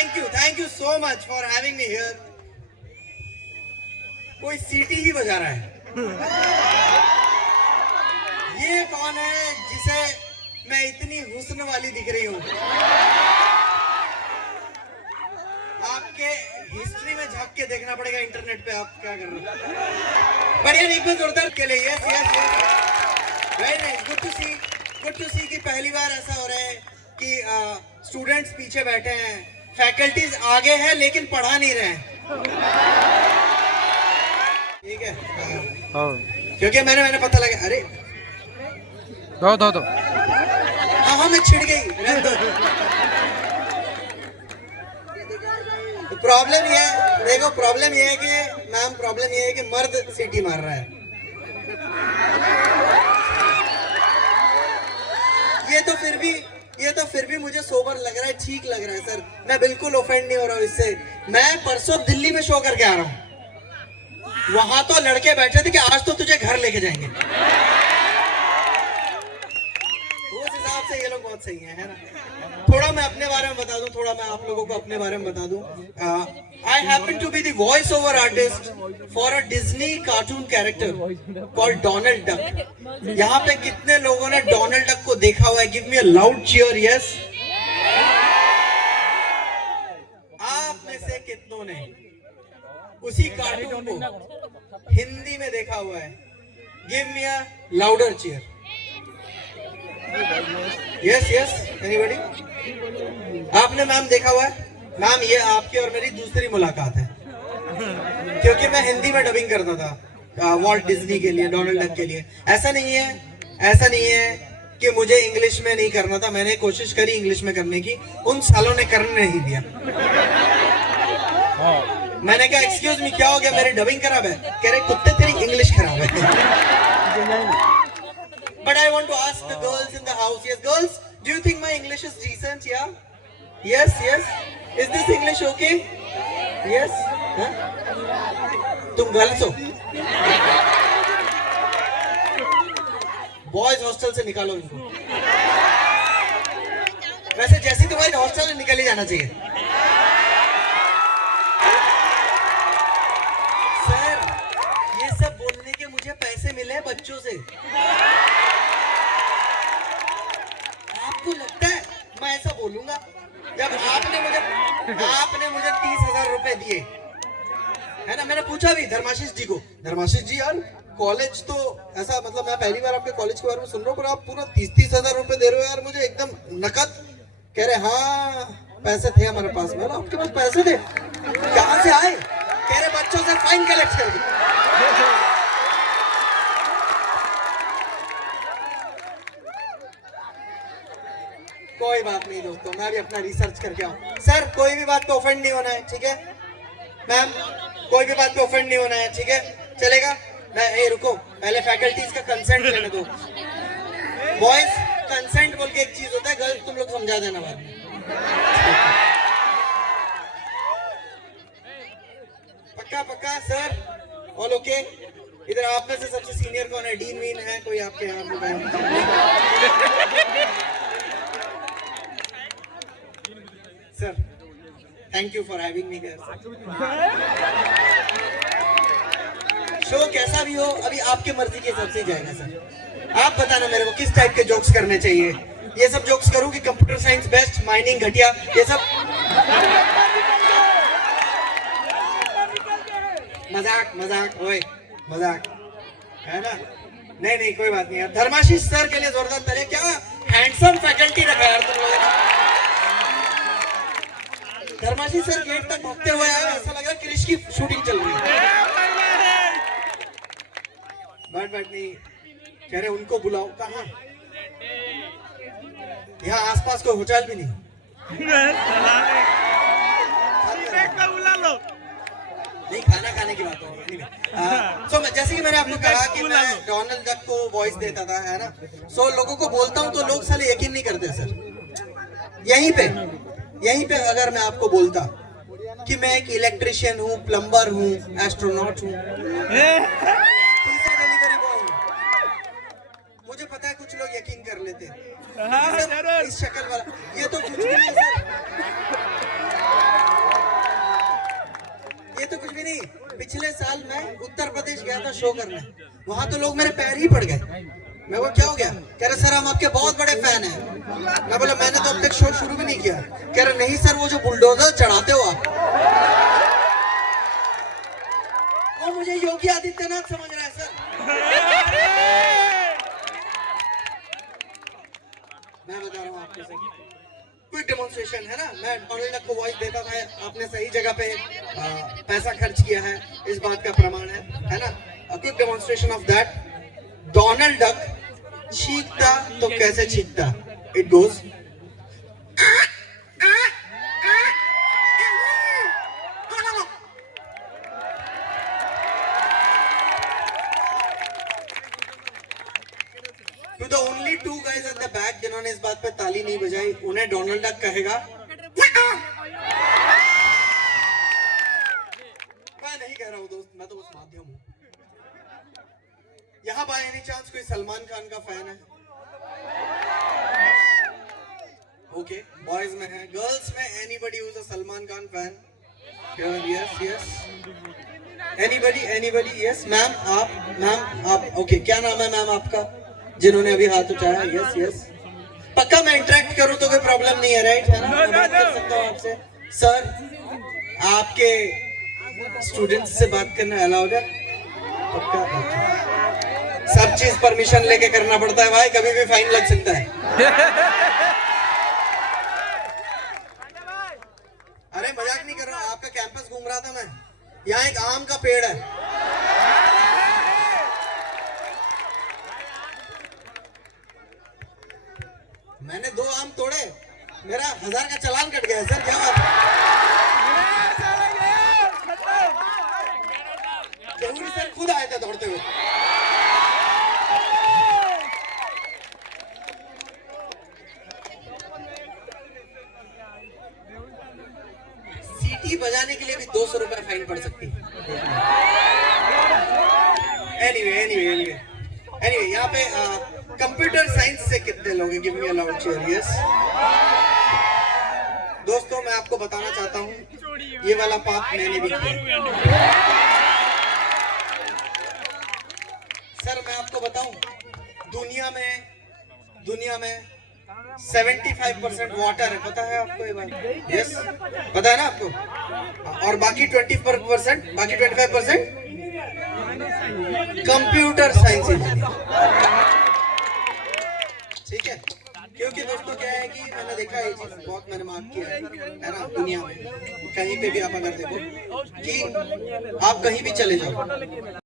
Thank you so much for having me here. कोई सीटी ही बजा रहा है। ये कौन है जिसे मैं इतनी हुस्न वाली दिख रही हूँ? आपके हिस्ट्री में झांक के देखना पड़ेगा इंटरनेट पे आप क्या कर रहे हो। बढ़िया, एक बार जोरदार के लिए yes yes yes, very nice, good to see कि पहली बार ऐसा हो रहा है कि स्टूडेंट्स पीछे बैठे हैं, फैकल्टीज आगे हैं लेकिन पढ़ा नहीं रहे हैं। ठीक है, क्योंकि मैंने पता लगा, अरे दो हाँ मैं छिड़ गई। प्रॉब्लम ये है, देखो प्रॉब्लम ये है कि मैम, प्रॉब्लम ये है कि मर्द सीटी मार रहा है। ये तो फिर भी मुझे सोबर लग रहा है, ठीक लग रहा है सर। मैं बिल्कुल ऑफेंड नहीं हो रहा हूँ इससे। मैं परसों दिल्ली में शो करके आ रहा हूँ, वहां तो लड़के बैठे थे कि आज तो तुझे घर लेके जाएंगे। उस हिसाब से ये लोग बहुत सही है ना। थोड़ा मैं अपने बारे में बता दूं, थोड़ा मैं आप लोगों को अपने बारे में बता दूं। I happen to be the voice over artist for a Disney cartoon character called Donald Duck. यहाँ पे कितने लोगों ने डोनाल्ड डक को देखा हुआ है? Give me a loud cheer, yes. आप में से कितनों ने उसी कार्टून को हिंदी में देखा हुआ है? Give me a louder cheer. Yes, anybody? आपने मैम देखा हुआ है? मैम ये आपकी और मेरी दूसरी मुलाकात है, क्योंकि मैं हिंदी में डबिंग करता था वॉल्ट डिज्नी के लिए, डोनाल्ड डक के लिए। ऐसा नहीं है कि मुझे इंग्लिश में नहीं करना था। मैंने कोशिश करी इंग्लिश में करने की, उन सालों ने करने नहीं दिया। मैंने कहा एक्सक्यूज मी, क्या हो गया, मेरी डबिंग खराब है? कह रहे कुत्ते तेरी इंग्लिश खराब है। But I want to ask the girls in the house. Yes, girls, do you think my English is decent? Yeah. Yes. Is this English okay? Yes. Huh? तुम गर्ल्स हो? बॉयज हॉस्टल से निकालो इनको। वैसे जैसी तुम्हारी हॉस्टल से निकल ही जाना चाहिए। सर, ये सब बोलने के मुझे पैसे मिले हैं बच्चों से। आपको लगता है मैं ऐसा बोलूंगा? जब आपने मुझे 30,000 रुपए दिए है ना, मैंने पूछा भी धर्माशीष जी को, धर्माशीष जी यार कॉलेज तो ऐसा, मतलब मैं पहली बार आपके कॉलेज के बारे में सुन रहा हूँ, पर आप पूरा 30,000 रुपए दे रहे हो यार मुझे एकदम नकद। कह रहे हाँ पैसे थे हमारे पास। मैं आपके पास पैसे थे? कहाँ से आए? कह रहे बच्चों से फाइन कलेक्ट करके। कोई बात नहीं दोस्तों, मैं भी अपना रिसर्च करके आऊँ। सर कोई भी बात पे ऑफेंड नहीं होना है, ठीक है? मैम कोई भी बात पे ऑफेंड नहीं होना है, ठीक है? चलेगा? मैं रुको, पहले फैकल्टीज का कंसेंट लेने दो। बॉयज कंसेंट बोल के एक चीज होता है, गर्ल्स तुम लोग समझा देना बाद में। पक्का सर, ऑल ओके? इधर आप में से सबसे सीनियर कौन है? डीन वीन है कोई आपके यहाँ? Sir thank you for having me here. Show कैसा भी हो अभी आपकी मर्जी के हिसाब से जाएगा सर। आप बताना मेरे को किस टाइप के जोक्स करने चाहिए। ये सब जोक्स करूं कि कंप्यूटर साइंस बेस्ट, माइनिंग घटिया, ये सब मजाक ओए मजाक है ना? नहीं कोई बात नहीं यार। धर्माशीष सर के लिए जोरदार तालियां। क्या हैंडसम फैकल्टी रखा यार तुम लोगों ने। धर्माशीष सर गेट तक भागते हुए आए, ऐसा लग रहा है क्रिश की शूटिंग चल रही है। बट नहीं, कह रहे उनको बुलाओ। कहाँ? यहाँ आसपास कोई होटल भी नहीं। नहीं, खाना खाने की बात हो रही है। सो जैसे कि मैंने आपको कहा कि मैं डोनाल्ड डक को वॉइस देता था, है ना? सो लोगों को बोलता हूँ तो लोग साले यकीन नहीं करते सर। यहीं पे अगर मैं आपको बोलता कि मैं एक इलेक्ट्रिशियन हूँ, प्लम्बर हूँ, एस्ट्रोनॉट हूँ, पिज्जा डिलीवरी बॉय हूँ, मुझे पता है कुछ लोग यकीन कर लेते हैं। इस शक्ल वाला ये तो कुछ भी नहीं है सर। का शो करना है। वहां तो लोग मेरे पैर ही पड़ गए। मैं वो क्या हो गया? कह रहे सर हम आपके बहुत बड़े फैन हैं। मैं बोला मैंने तो अब तक शो शुरू भी नहीं किया। कह रहे नहीं सर वो जो बुलडोजर चढ़ाते हो आप, वो मुझे योगी आदित्यनाथ समझ रहा है सर। मैं बता रहा हूँ आपको सर, क्विक डेमोन्स्ट्रेशन है ना। मैं डोनाल्ड डक को वॉइस देता था, आपने सही जगह पे पैसा खर्च किया है, इस बात का प्रमाण है ना। Quick demonstration of that. Donald Duck छींकता तो कैसे छींकता? It goes to the only two guys at the back जिन्होंने इस बात पे ताली नहीं बजाई, उन्हें डोनाल्ड डक कहेगा। मैं नहीं कह रहा हूँ दोस्त, मैं तो बस माध्यम हूँ। यहाँ बाय एनी चांस कोई सलमान खान का फैन है? ओके, बॉयज में है। गर्ल्स में anybody who is a Salman Khan fan? Yes yes, anybody anybody? Yes ma'am, आप मैम आप ओके, क्या नाम है मैम आपका जिन्होंने अभी हाथ उठाया? यस यस, पक्का मैं इंटरेक्ट करूं तो कोई प्रॉब्लम नहीं है, राइट? है ना, मैं बात कर सकता हूं आपसे। सर आपके स्टूडेंट्स से बात करना अलाउड है? पक्का? सब चीज परमिशन लेके करना पड़ता है भाई, कभी भी फाइन लग सकता है। अरे मजाक नहीं कर रहा हूं, आपका कैंपस घूम रहा था मैं। यहाँ एक आम का पेड़ है, मैंने 2 आम तोड़े, मेरा 1000 का चालान कट गया सर। क्या बात है? जरूरी सर खुद आए थे दौड़ते हुए। सीटी बजाने के लिए भी 200 रुपए फाइन पड़ सकती है। एनीवे यहाँ पे कंप्यूटर साइंस से कितने लोग हैं? Give me a loud cheer. Yes दोस्तों, मैं आपको बताना चाहता हूँ ये वाला पाप मैंने भी किया। सर मैं आपको बताऊं, दुनिया में 75% वाटर है, पता है आपको ये बात? यस पता है ना आपको? और बाकी 25% कंप्यूटर साइंस इंजीनियर। ठीक है, क्योंकि दोस्तों क्या है कि मैंने देखा ये चीज बहुत मैंने मार्क किया है ना, दुनिया में कहीं पे भी आप अगर देखो कि आप कहीं भी चले जाओ,